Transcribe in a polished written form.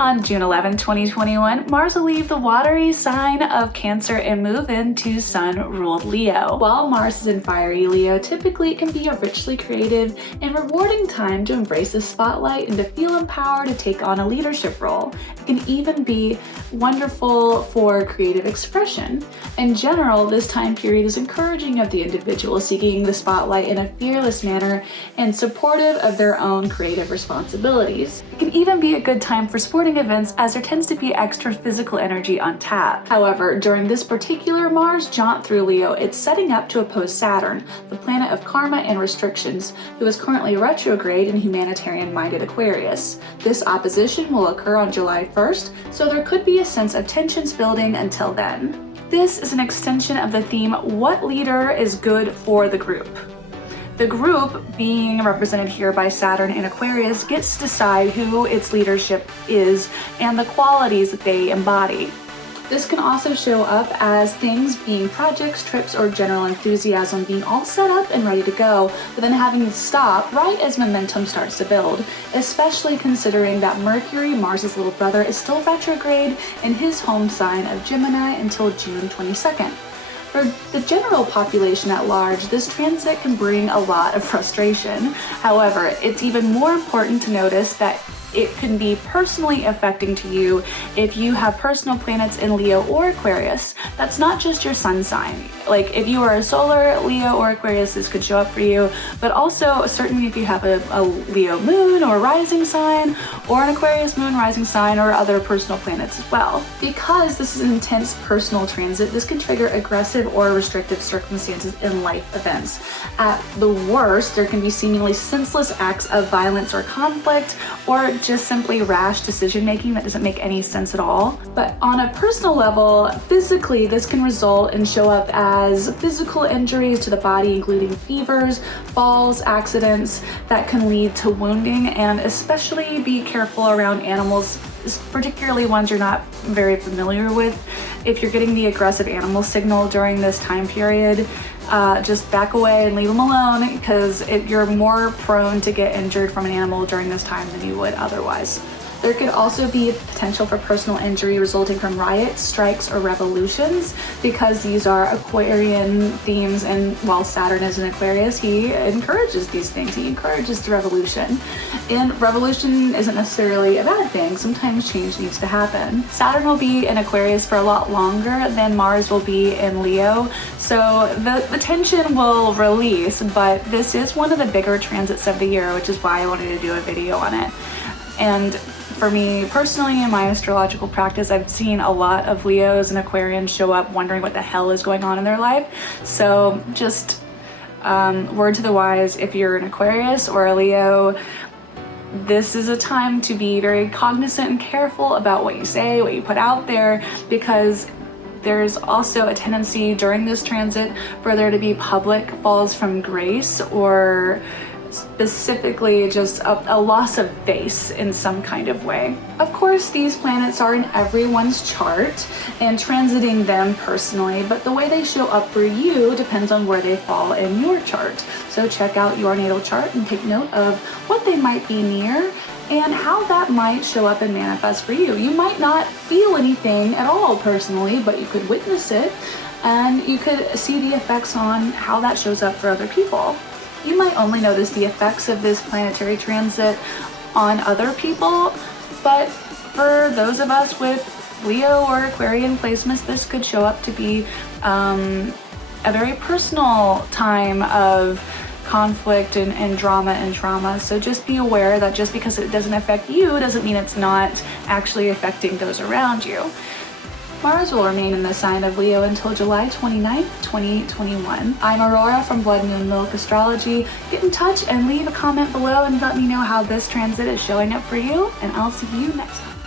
On June 11, 2021, Mars will leave the watery sign of Cancer and move into Sun-ruled Leo. While Mars is in fiery Leo, typically it can be a richly creative and rewarding time to embrace the spotlight and to feel empowered to take on a leadership role. It can even be wonderful for creative expression. In general, this time period is encouraging of the individual seeking the spotlight in a fearless manner and supportive of their own creative responsibilities. It can even be a good time for sporting events, as there tends to be extra physical energy on tap. However, during this particular Mars jaunt through Leo, it's setting up to oppose Saturn, the planet of karma and restrictions, who is currently retrograde in humanitarian-minded Aquarius. This opposition will occur on July 1st, so there could be a sense of tensions building until then. This is an extension of the theme, what leader is good for the group? The group, being represented here by Saturn in Aquarius, gets to decide who its leadership is and the qualities that they embody. This can also show up as things being projects, trips, or general enthusiasm being all set up and ready to go, but then having to stop right as momentum starts to build, especially considering that Mercury, Mars's little brother, is still retrograde in his home sign of Gemini until June 22nd. For the general population at large, this transit can bring a lot of frustration. However, it's even more important to notice that it can be personally affecting to you if you have personal planets in Leo or Aquarius. That's not just your sun sign. Like if you are a solar Leo or Aquarius, this could show up for you, but also certainly if you have a Leo moon or rising sign, or an Aquarius moon rising sign, or other personal planets as well. Because this is an intense personal transit, this can trigger aggressive or restrictive circumstances in life events. At the worst, there can be seemingly senseless acts of violence or conflict, or just simply rash decision making that doesn't make any sense at all. But on a personal level, physically, this can result and show up as physical injuries to the body, including fevers, falls, accidents that can lead to wounding, and especially be careful around animals, particularly ones you're not very familiar with. If you're getting the aggressive animal signal during this time period, just back away and leave them alone, because you're more prone to get injured from an animal during this time than you would otherwise. There could also be potential for personal injury resulting from riots, strikes, or revolutions, because these are Aquarian themes, and while Saturn is in Aquarius, he encourages these things. He encourages the revolution. And revolution isn't necessarily a bad thing. Sometimes change needs to happen. Saturn will be in Aquarius for a lot longer than Mars will be in Leo, so the tension will release, but this is one of the bigger transits of the year, which is why I wanted to do a video on it. And for me personally, in my astrological practice, I've seen a lot of Leos and Aquarians show up wondering what the hell is going on in their life. So just word to the wise, if you're an Aquarius or a Leo, this is a time to be very cognizant and careful about what you say, what you put out there, because there's also a tendency during this transit for there to be public falls from grace, or specifically just a loss of face in some kind of way. Of course, these planets are in everyone's chart and transiting them personally, but the way they show up for you depends on where they fall in your chart. So check out your natal chart and take note of what they might be near and how that might show up and manifest for you. You might not feel anything at all personally, but you could witness it and you could see the effects on how that shows up for other people. You might only notice the effects of this planetary transit on other people, but for those of us with Leo or Aquarian placements, this could show up to be a very personal time of conflict and drama and trauma. So just be aware that just because it doesn't affect you doesn't mean it's not actually affecting those around you. Mars will remain in the sign of Leo until July 29th, 2021. I'm Aurora from Blood Moon Milk Astrology. Get in touch and leave a comment below and let me know how this transit is showing up for you, and I'll see you next time.